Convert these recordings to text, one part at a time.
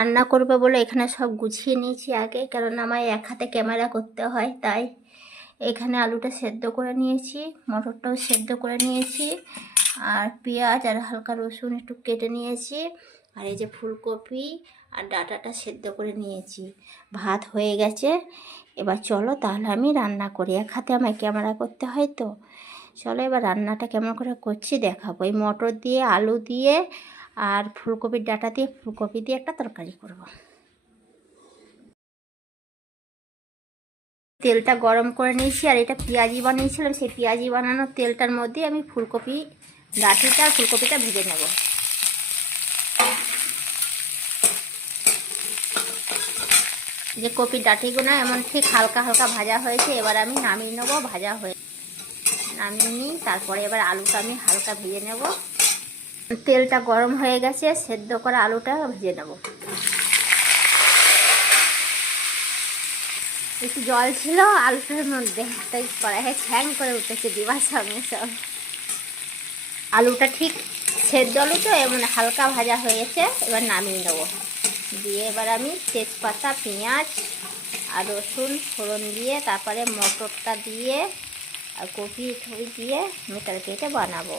রান্না করবে বলে এখানে সব গুছিয়ে নিয়েছি আগে, কারণ আমার এক হাতে ক্যামেরা করতে হয়। তাই এখানে আলুটা সেদ্ধ করে নিয়েছি, মটরটাও সেদ্ধ করে নিয়েছি, আর পেঁয়াজ আর হালকা রসুন একটু কেটে নিয়েছি, আর এই যে ফুলকপি আর ডাঁটাটা সেদ্ধ করে নিয়েছি। ভাত হয়ে গেছে। এবার চলো তাহলে আমি রান্না করি। এক হাতে আমায় ক্যামেরা করতে হয় তো। চলো এবার রান্নাটা কেমন করে করছি দেখাবো। এই মটর দিয়ে, আলু দিয়ে আর ফুলকপির ডাঁটা দিয়ে, ফুলকপি দিয়ে একটা তরকারি করব। তেলটা গরম করে নিয়েছি, আর এটা পেঁয়াজি বানিয়েছিলাম, সেই পেঁয়াজি বানানোর তেলটার মধ্যে আমি ফুলকপি ডাঁটিটা আর ফুলকপিটা ভেজে নেব। যে কপির ডাঁটিগুলো এমন ঠিক হালকা হালকা ভাজা হয়েছে, এবার আমি নামিয়ে নেবো। ভাজা হয়ে নামিয়ে নিই, তারপরে এবার আলুটা আমি হালকা ভেজে নেব। তেলটা গরম হয়ে গেছে, সেদ্ধ করা আলুটা ভেজে নেব। একটু জল ছিল আলুটার মধ্যে, তাই কড়াইয়ে ছ্যাং করে উঠেছে দিবার সঙ্গে সব। আলুটা ঠিক সেদ্ধ আলু তো এমন হালকা ভাজা হয়েছে, এবার নামিয়ে নেবো। দিয়ে এবার আমি তেজপাতা, পেঁয়াজ আর রসুন ফোড়ন দিয়ে, তারপরে মটরটা দিয়ে আর কপি ঠপি দিয়ে আমি তরকারিটা বানাবো।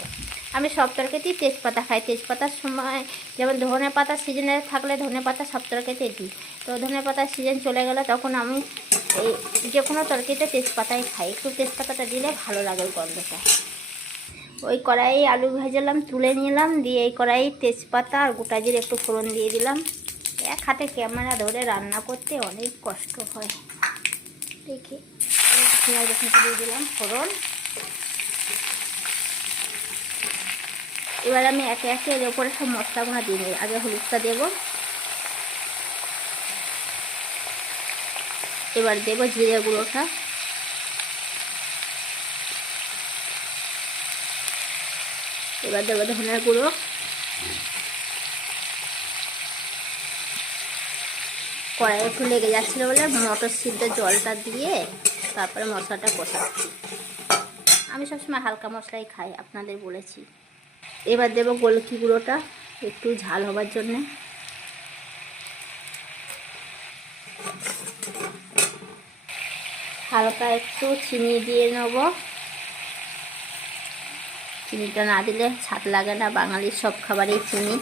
আমি সব তরকারিতেই তেজপাতা খাই। তেজপাতার সময় যেমন ধনে পাতা সিজনে থাকলে ধনে পাতা সব তরকারিতে দিই। তো ধনে পাতার সিজন চলে গেলে তখন আমি এই যে কোনো তরকারিতে তেজপাতাই খাই। একটু তেজপাতাটা দিলে ভালো লাগে ওই গন্ধটা। ওই কড়াইয়ে আলু ভেজালাম, তুলে নিলাম, দিয়ে এই কড়াইয়ে তেজপাতা আর গোটা জিরে একটু ফোড়ন দিয়ে দিলাম। এক হাতে ক্যামেরা ধরে রান্না করতে অনেক কষ্ট হয়। দেখি পেঁয়াজ রসুনটা দিয়ে দিলাম ফোড়ন। এবার আমি একে একে এর ওপরে সব মশলাগুলো দিয়ে নিই। আগে হলুদটা দেবো, এবার দেবো জিরে গুঁড়োটা, এবার দেবো ধনের গুঁড়ো, কড়াই একটু লেগে যাচ্ছিলো বলে মটর সিদ্ধ জলটা দিয়ে তারপরে মশলাটা কষাচ্ছি। আমি সবসময় হালকা মশলাই খাই, আপনাদের বলেছি। এবার দেবো গোলকি গুঁড়োটা একটু ঝাল হবার জন্যে। হালকা একটু চিনি দিয়ে নেব। চিনিটা না দিলে স্বাদ লাগে না, বাঙালির সব খাবারেই চিনি।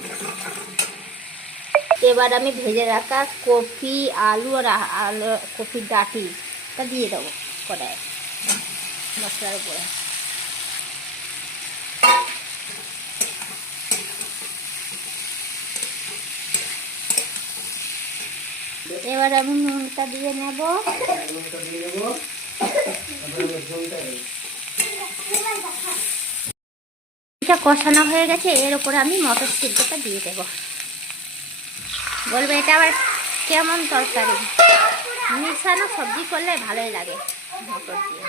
এবার আমি ভেজে রাখা কপি, আলু আর আলু কপির ডাঁটিটা দিয়ে দেবো কড়াইয়ে মশলার উপরে। এবার আমি নুনটা দিয়ে নেব। এটা কষানো হয়ে গেছে, এর উপরে আমি মটর সিদ্ধটা দিয়ে দেবো। বলবে এটা আবার কেমন তরকারি? মিশানো সবজি করলে ভালোই লাগে মটর দিয়ে।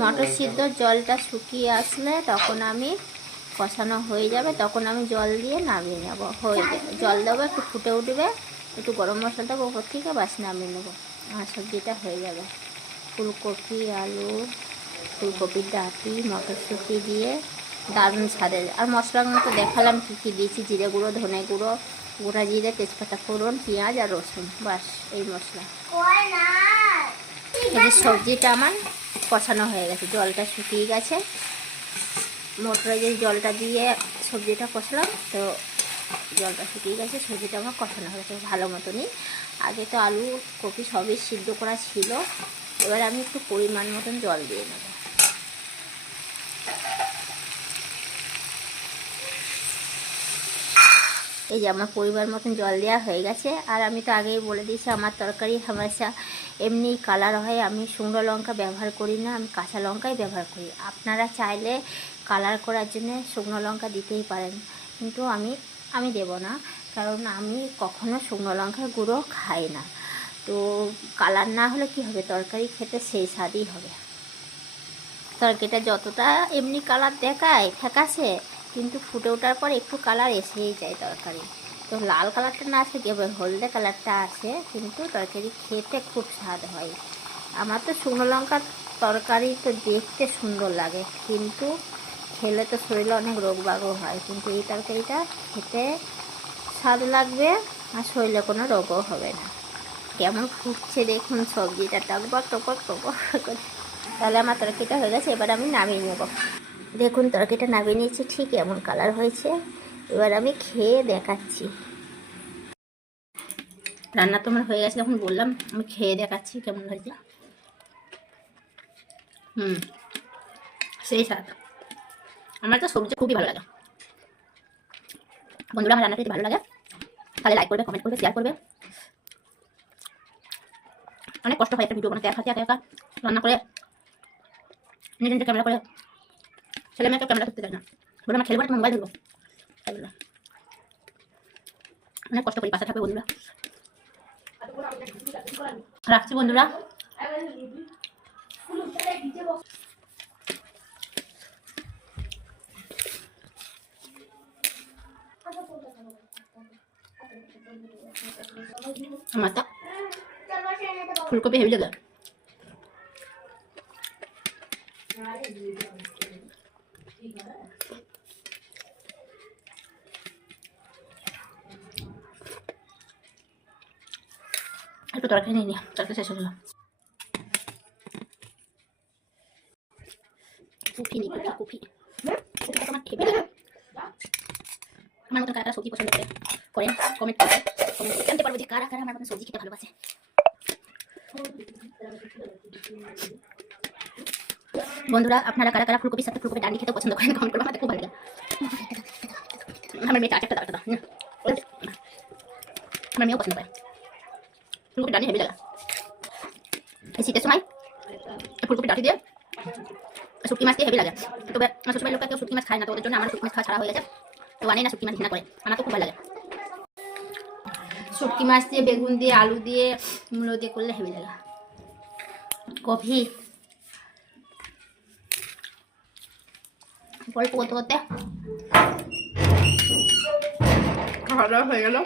মটর সিদ্ধ জলটা শুকিয়ে আসলে তখন আমি কষানো হয়ে যাবে, তখন আমি জল দিয়ে নামিয়ে নেব। হয়ে যাবে, জল দেবো, একটু ফুটে উঠবে, একটু গরম মশলা দেবো ওপর থেকে, বাস নামিয়ে নেবো। আমার সবজিটা হয়ে যাবে। ফুলকপি, আলু, ফুলকপির ডাঁটি, মটরশুঁটি দিয়ে দারুণ স্বাদের। আর মশলাগুলো তো দেখালাম কী কী দিয়েছি, জিরে গুঁড়ো, ধনে গুঁড়ো, গোটা জিরে, তেজপাতা ফোড়ন, পেঁয়াজ আর রসুন, বাস এই মশলা। এই সবজিটা আমার কষানো হয়ে গেছে, জলটা শুকিয়ে গেছে। মটরে যে জলটা দিয়ে সবজিটা কষলাম, তো জলটা শুকিয়ে গেছে, সবজিটা আমার কষানো হয়ে গেছে ভালো মতনই। আগে তো আলু কপি সবই সিদ্ধ করা ছিল। এবার আমি একটু পরিমাণ মতন জল দিয়ে নেব। এই যে আমার পরিমাণ মতন জল দেওয়া হয়ে গেছে। আর আমি তো আগেই বলে দিয়েছি আমার তরকারি হামেশা এমনি কালার হয়, আমি শুকনো লঙ্কা ব্যবহার করি না, আমি কাঁচা লঙ্কাই ব্যবহার করি। আপনারা চাইলে কালার করার জন্য শুকনো লঙ্কা দিতেই পারেন, কিন্তু আমি দেব না, কারণ আমি কখনো শুকনো লঙ্কার গুঁড়ো খাই না। তো কালার না হলে কি হবে, তরকারি খেতে সেই স্বাদই হবে। তরকারিটা যতটা এমনি কালার দেখায় ফ্যাকাশে, কিন্তু ফুটে ওঠার পর একটু কালার এসেই যায় তরকারি। তো লাল কালারটা না আসে, কেবল হলদে কালারটা আসে, কিন্তু তরকারি খেতে খুব স্বাদ হয়। আমার তো শুকনো লঙ্কার তরকারি তো দেখতে সুন্দর লাগে, কিন্তু খেলে তো শরীরে অনেক রোগবাগও হয়, কিন্তু এই তরকারিটা খেতে স্বাদ লাগবে আর শরীরে কোনো রোগও হবে না। কেমন ফুটছে দেখুন সবজিটা, টকবক টকবক টকবক করে। তাহলে আমার তরকারিটা হয়ে গেছে, এবার আমি নামিয়ে নেব। দেখুন তরকারিটা নামিয়ে নিয়েছি, ঠিক এমন কালার হয়েছে। এবার আমি খেয়ে দেখাচ্ছি। রান্না তো আমার হয়ে গেছে, যখন বললাম আমি খেয়ে দেখাচ্ছি কেমন হয়েছে। সেই স্বাদ। আমার তো সবজি খুবই ভালো লাগে। বন্ধুরা আমার রান্নাটা যদি ভালো লাগে তাহলে লাইক করবে, কমেন্ট করবে, শেয়ার করবে। অনেক কষ্ট হয় একটা ভিডিও বানাতে, একা একা রান্না করে নিজে নিজে ক্যামেরা করে। ছেলে মেয়েকে ক্যামেরা করতে চায় না, বলে আমার খেলবো না, মোবাইল ধরবো। অনেক কষ্ট করি, পাশে থাকবে বন্ধুরা। রাখছি বন্ধুরা। আমার তো ফুলকপি হেভি লাগে। একটু তরকারি নিয়ে নিই, তরকারি শেষ হলো। কপি নিই, কপি কপিটা তোমার খেয়ে লাগে। আমার মতো কারা সবজি পছন্দ করে করেন কমেন্ট করে জানতে পারবো যে কারা কারা আমার মতো সবজি খেতে ভালোবাসে। বন্ধুরা আপনারা কারা কারা ফুলকপির সাথে ফুলকপি ডান্ডি খেতে পছন্দ করেন কমেন্ট করবেন, আমাদের খুব ভালো লাগে। আমার মেয়েটা একটা দাও, আমার মেয়েও পছন্দ করে ফুলকপি ডান্ডি হেভি লাগে। এই শীতের সময় ফুলকপি ডাঁটি দিয়ে শুটকি মাছ দিয়ে হেভি লাগে। তবে আমার শ্বশুরবাড়ির লোকটা কেউ শুটকি মাছ খায় না, তো ওদের জন্য আমার শুটকি মাছ খাওয়া ছাড়া হয়ে গেছে। তো আনেই না, শুটকি মাছ ঘৃণা করে, আমার তো খুব ভালো লাগে। শুটকি মাছ দিয়ে বেগুন দিয়ে আলু দিয়ে মূলো দিয়ে করলে হেভি লাগে। কফি গল্প করতে করতে খাওয়া দাওয়া হয়ে গেল।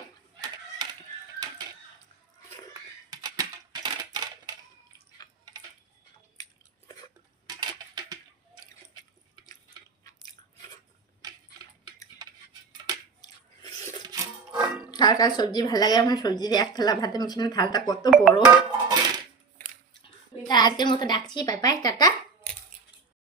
কার কার সবজি ভালো লাগে, আমার সবজি দিয়ে এক থালা ভাতে মিশিয়ে থালটা কত বড়। তা আজকের মতো ডাকছি, বাই বাই, টাটা।